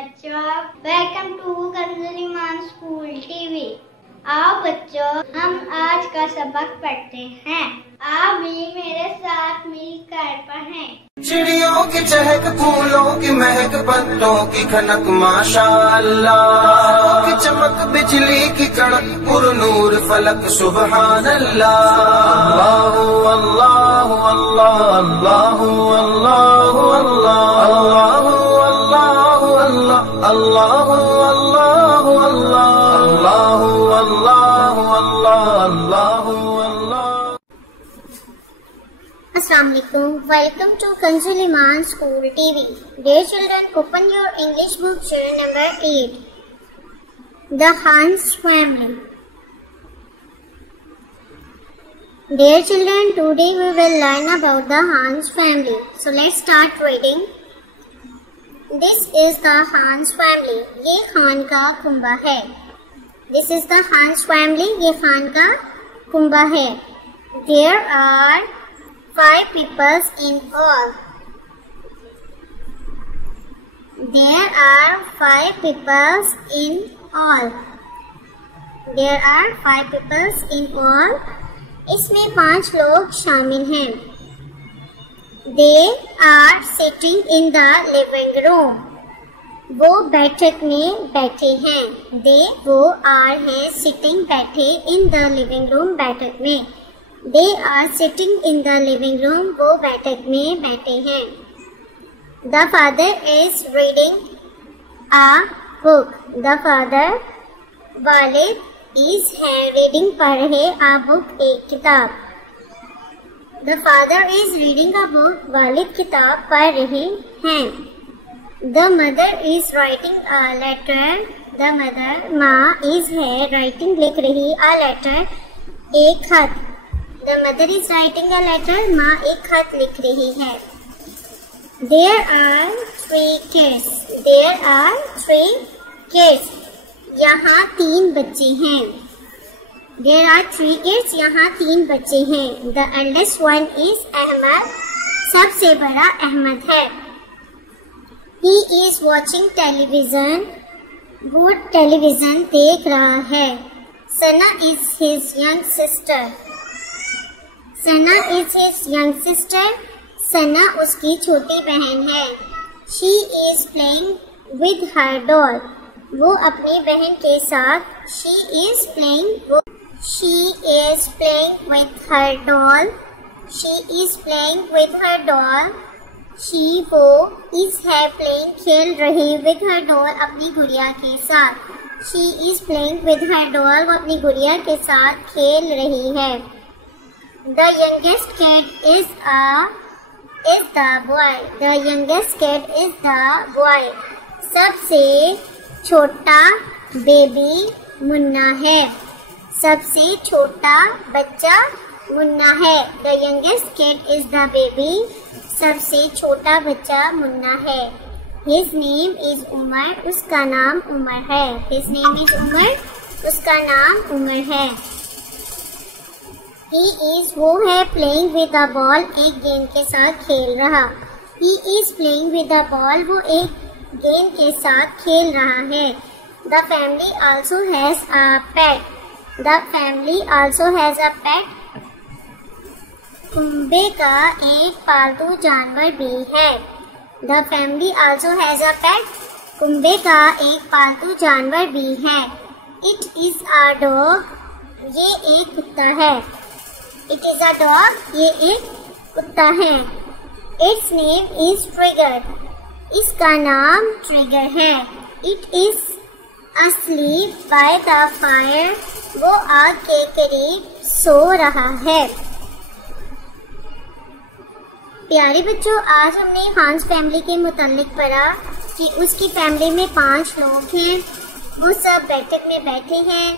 बच्चों, welcome to कंजुलिमान school TV. आओ बच्चों, हम आज का सबक पढ़ते हैं। आप भी मेरे साथ मिलकर पढ़ें। चिड़ियों की चहक, फूलों की महक, पत्तों की खनक, माशाअल्लाह की चमक, बिजली की कड़क, पुरनूर फलक, सुबहान अल्लाह। अल्लाह अल्लाह अल्लाह अल्लाह अल्लाह अल्लाह अल्लाह अल्लाह अल्लाह अल्लाह अल्लाह अल्लाह। Assalamualaikum. Welcome to Kanzuliman School TV. Dear children, open your English book, chapter number 8. The Hans Family. Dear children, today we will learn about the Hans family. So let's start reading. This is the Hans family. ये खान का कुंबा है. This is the Hans family. ये खान का कुंबा है. There are 5 people in all. There are 5 people in all. There are 5 people in all. इसमें 5 लोग शामिल हैं. They are sitting in the living room. वो बैठक में बैठे हैं. They वो are हैं sitting बैठे in the living room बैठक में. They are sitting in the living room. वो बैठक में बैठे हैं. The father is reading a book. The father वालिद is है reading पढ़ रहे a book एक किताब. The father is reading a book. वालिद किताब पढ़ रहे हैं. The mother is writing a letter. The mother माँ is है writing लिख रही a letter एक खत. The mother is writing a letter. माँ एक खत लिख रही है. There are 3 kids. There are 3 kids. यहाँ 3 बच्चे हैं. There are 3 kids. यहाँ 3 बच्चे हैं. The eldest one is Ahmad. सबसे बड़ा अहमद है. He is watching television. वो टेलीविजन देख रहा है. Sana is his young sister. Sana is his young sister. Sana उसकी छोटी बहन है. She is playing with her doll. वो अपनी बहन के साथ She is playing with her doll. She is playing with her doll. She वो is है playing खेल रही with her doll अपनी गुड़िया के साथ. She is playing with her doll. वो अपनी गुड़िया के साथ खेल रही है. The youngest kid is the boy. The youngest kid is the boy. सबसे छोटा बेबी मुन्ना है. सबसे छोटा बच्चा मुन्ना है. The youngest kid is the baby. सबसे छोटा बच्चा मुन्ना है. His name is Umar. उसका नाम उमर है. His name is Umar. उसका नाम उमर है. He is वो है playing with a ball. एक गेंद के साथ खेल रहा. He is playing with a ball. वो एक गेंद के साथ खेल रहा है. The family also has a pet. The family also has a pet. कुंबे का एक पालतू जानवर भी है. The family also has a pet. कुंबे का एक पालतू जानवर भी है. It is a dog. ये एक कुत्ता है. It is a dog. ये एक कुत्ता है. Its name is Trigger. इसका नाम ट्रिगर है. It is asleep by the fire. वो आग के करीब सो रहा है. प्यारे बच्चों, आज हमने हांस फैमिली के मुतालिक पढ़ा कि उसकी फैमिली में 5 लोग हैं. वो सब बैठक में बैठे हैं.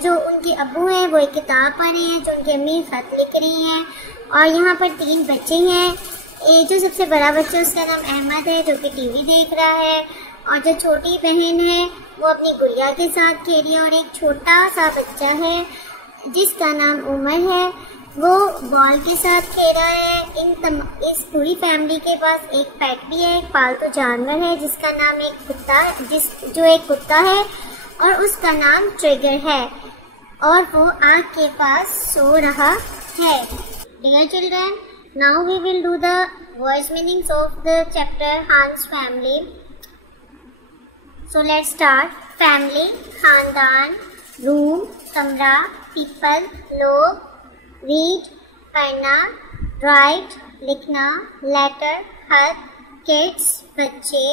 जो उनके अब्बू हैं वो एक किताब पढ़ रहे हैं. जो उनकी अम्मी खत लिख रही हैं. और यहाँ पर 3 बच्चे हैं. जो सबसे बड़ा बच्चा उसका नाम अहमद है जो कि टीवी देख रहा है. और जो छोटी बहन है वो अपनी गुड़िया के साथ खेल रही है. और एक छोटा सा बच्चा है जिसका नाम उमर है. वो बॉल के साथ खेल रहा है. इस पूरी फैमिली के पास एक पेट भी है, एक पालतू जानवर है जिसका नाम एक कुत्ता है और उसका नाम ट्रिगर है और वो आग के पास सो रहा है। Dear children, now we will do the words meanings of the chapter Hans family. So let's start. Family, खानदान, रूम, कमरा, पीपल, लोग, रीड, पढ़ना, राइट, लिखना, लेटर, खत, किड्स, बच्चे,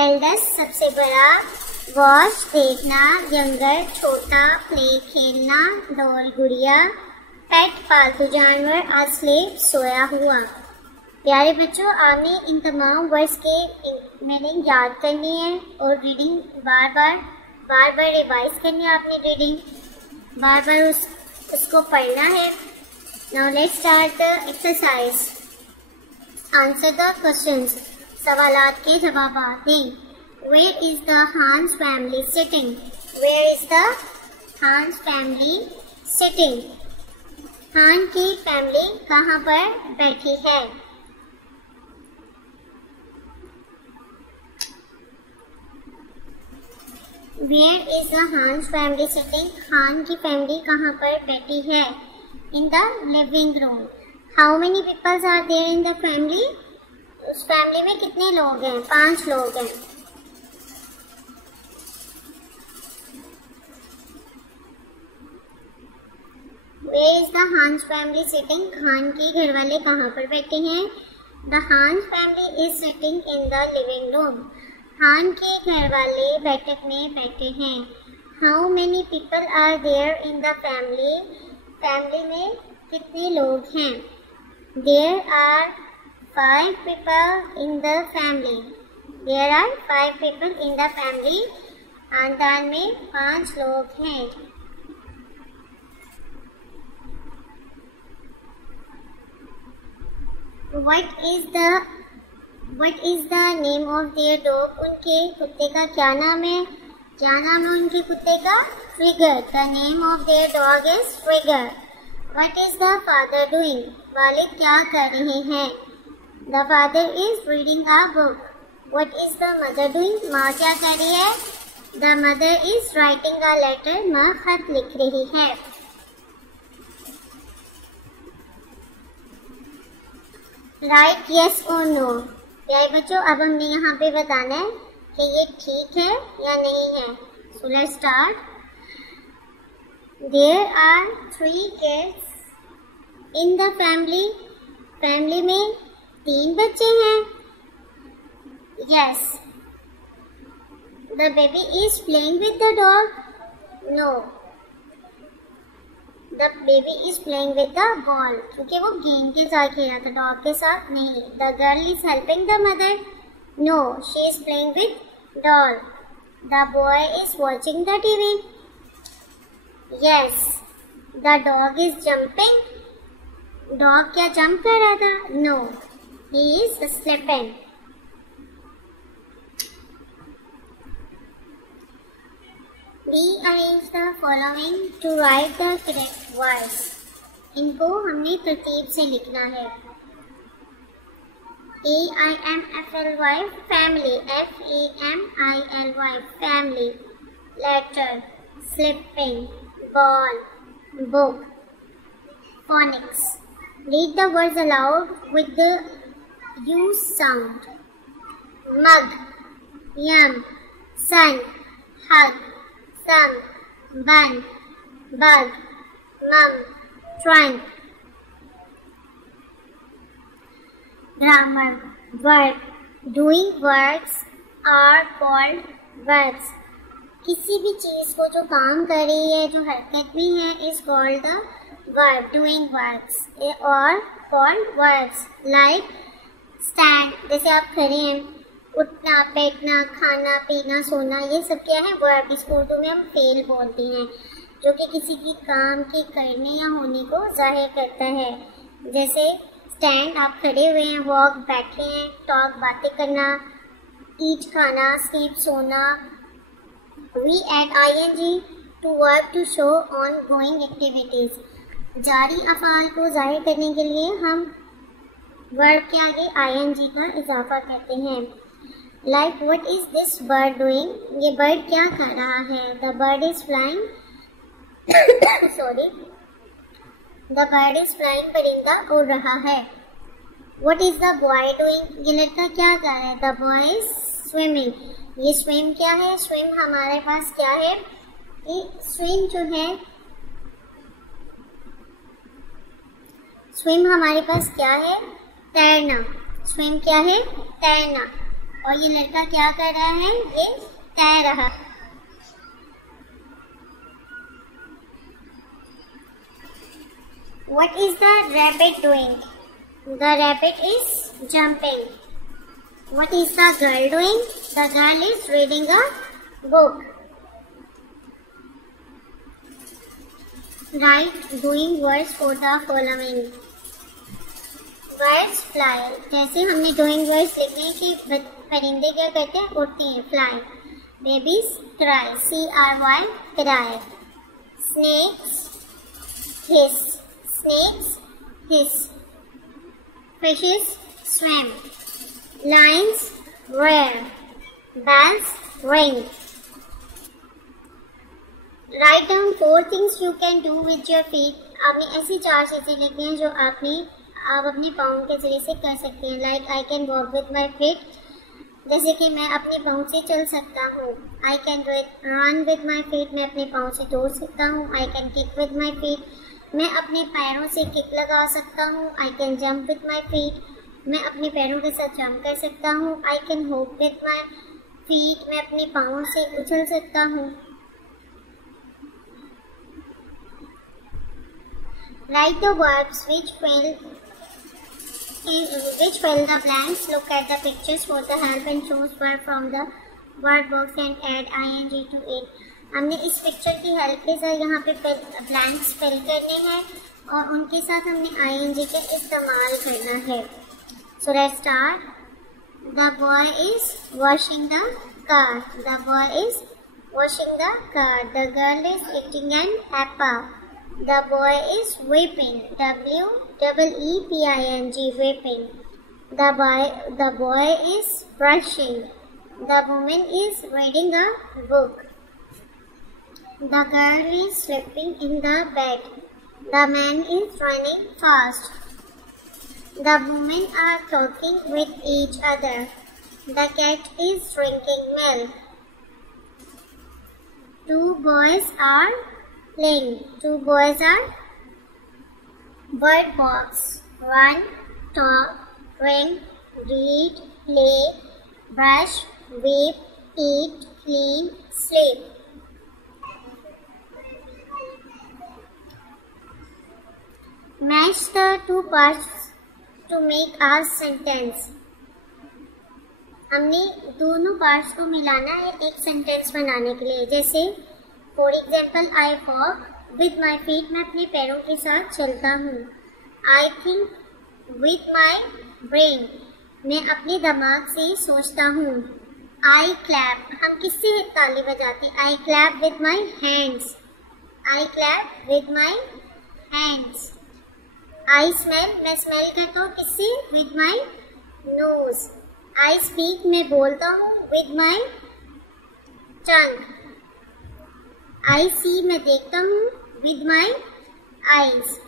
एल्डेस्ट सबसे बड़ा, वॉच देखना, यंगर छोटा, प्ले खेलना, डॉल गुड़िया, पेट पालतू जानवर, अस्लीप सोया हुआ। प्यारे बच्चों, आपने इन तमाम वर्ड्स के मीनिंग याद करनी है और रीडिंग बार बार रिवाइज करनी है। आपने रीडिंग बार बार उसको पढ़ना है। Now let's start the exercise. Answer the questions. सवालात के जवाब दें। Where is the Hans family sitting? Where is the Hans family sitting? हान की फैमिली कहाँ पर बैठी है? Where is the Hans family sitting? हान की फैमिली कहाँ पर बैठी है? In the living room. How many people are there in the family? उस फैमिली में कितने लोग हैं? 5 लोग हैं। Where is the Hans family sitting? Khan के घर वाले कहाँ पर बैठे हैं? The Hans family is sitting in the living room. Khan के घर वाले बैठक में बैठे हैं। How many people are there in the family? Family में कितने लोग हैं? There are 5 people in the family. There are 5 people in the family. खानदान में 5 लोग हैं। What is the name of their dog? उनके कुत्ते का क्या नाम है? क्या नाम है उनके कुत्ते का? Trigger. The name of their dog is Trigger. What is the father doing? वालिद क्या कर रहे हैं? The father is reading a book. What is the mother doing? माँ क्या कर रही है? The mother is writing a letter. माँ खत लिख रही है। Write yes or no. प्यारे बच्चों, अब हमने यहाँ पे बताना है कि ये ठीक है या नहीं है। So let's start. There are 3 kids in the family. Family में 3 बच्चे हैं। Yes. The baby is playing with the dog. No. The baby is playing with the ball. क्योंकि वो गेम के साथ खेल रहा था, डॉग के साथ नहीं। The girl is helping the mother. No, she is playing with doll. The boy is watching the TV. Yes. The dog is jumping. Dog क्या jump कर रहा था? No. He is sleeping. Rearrange the following to write the correct words. इनको हमने तरतीब से लिखना है। A-I-M-F-L-Y family. F-A-M-I-L-Y family. Letter. Sleeping. Ball. Book. Phonics. Read the words aloud with the use sound. Mug. Yum. Sun. Hug. Thumb. Bun. Bug. Mum. Trunk. Grammar. Verb. Doing words are called verbs. किसी भी चीज को जो काम कर रही है, जो हरकत भी है, is called the verb. Doing words or called verbs. Like stand, जैसे आप खड़े हैं, उठना, बैठना, खाना, पीना, सोना, ये सब क्या है? वर्ब। इसको उर्दू में हम फेल बोलते हैं, जो कि किसी की काम के करने या होने को जाहिर करता है। जैसे स्टैंड, आप खड़े हुए हैं, वॉक बैठे हैं, टॉक बातें करना, ईट खाना, स्लीप सोना। We add ing to verb to show ongoing activities. जारी अफ़ाल को जाहिर करने के लिए हम वर्ब के आगे ing का इजाफा करते हैं। Like what is this bird doing, ये बर्ड क्या कर रहा है। The bird is flying sorry, the bird is flying, परिंदा उड़ रहा है। What is the boy doing, ये लड़का क्या कर रहा है। द बॉय इज स्विमिंग, ये स्विम क्या है, स्विम हमारे पास क्या है, स्विम जो है, स्विम हमारे पास क्या है, तैरना। स्विम क्या है, तैरना, और ये लड़का क्या कर रहा है, ये तैर रहा। What is the rabbit doing? The rabbit is jumping. What is the girl doing? The girl is reading a book. Write doing words for the following. Birds fly. जैसे हमने doing words लिखे हैं कि परिंदे क्या करते हैं, उड़ते हैं, fly. Babies cry. C-R-Y, cry. Snakes hiss. Snakes hiss. Fishes swim. Lions roar. Bells ring. Write down 4 things you can do with your feet. आपने ऐसी 4 चीजें लिखी हैं जो आप अपने पाँव के जरिए से कर सकते हैं। Like I can walk with my feet, जैसे कि मैं अपने पाँव से चल सकता हूँ। I can run with my feet, मैं अपने पाँव से दौड़ सकता हूँ। I can kick with my feet, मैं अपने पैरों से किक लगा सकता हूँ। I can jump with my feet, मैं अपने पैरों के साथ जंप कर सकता हूँ। I can hop with my feet, मैं अपने पाँव से उछल सकता हूँ। Write the verbs which fill the blanks. Look at the pictures for the help and choose verb from the word box and add ing to it. हमने इस picture की हेल्प के साथ यहाँ पे ब्लैंक्स फिल करने हैं और उनके साथ हमने ing का इस्तेमाल करना है। So let's start. The boy is washing the car. The boy is washing the car. The girl is eating an apple. The boy is whipping. W-E-E-P-I-N-G, whipping. The boy is brushing. The woman is reading a book. The girl is sleeping in the bed. The man is running fast. The women are talking with each other. The cat is drinking milk. 2 boys are playing. 2 boys are bird box. Run, talk, drink, read, play, brush, whip, eat, clean, sleep. Match the 2 parts to make a sentence. हमने दोनों parts को मिलाना है एक sentence बनाने के लिए। जैसे for example, I walk with my feet, मैं अपने पैरों के साथ चलता हूँ। I think with my brain, मैं अपने दिमाग से सोचता हूँ। आई क्लैप, हम किससे ताली बजाते हैं, I clap with my hands. I clap with my hands. I smell, मैं स्मेल करता हूँ किससे, with my nose. I speak, मैं बोलता हूँ विद माई टंग। आई सी, मैं देखता हूँ with my eyes.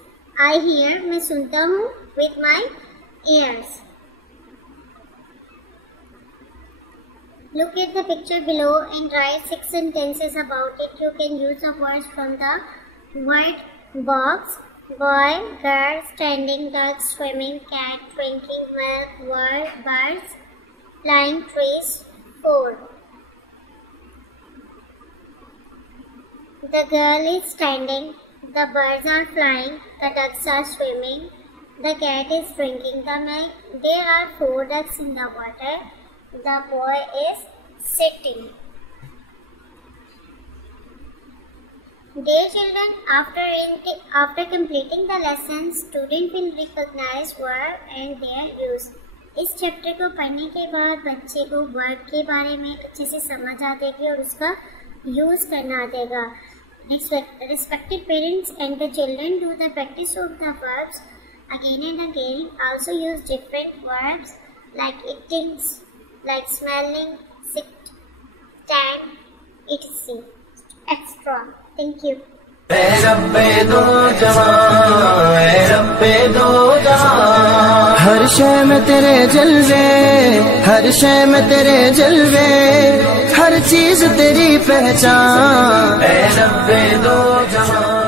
I hear, मैं सुनता हूँ with my years. Look at the picture below and write 6 sentences about it. You can use the words from the word box. Boy, girl, standing, duck, swimming, cat, drinking milk, birds, flying, trees, 4. The girl is standing, the birds are flying, the ducks are swimming, the cat is drinking the milk, there are 4 ducks in the water, the boy is sitting. Dear children, after completing the lesson, student will recognize verb and their use. इस chapter को पढ़ने के बाद बच्चे को verb के बारे में अच्छे से समझ आ जाएगी और उसका यूज करना आ जाएगा। Respected parents and the children, do the practice of the verbs Again and again, also use different verbs like eating, like smelling, sit, stand, etc. Extra. Thank you. रब्बे दो जहां, हर शय में तेरे जलवे, हर शय में तेरे जलवे, हर चीज तेरी पहचान। रब्बे दो जहां।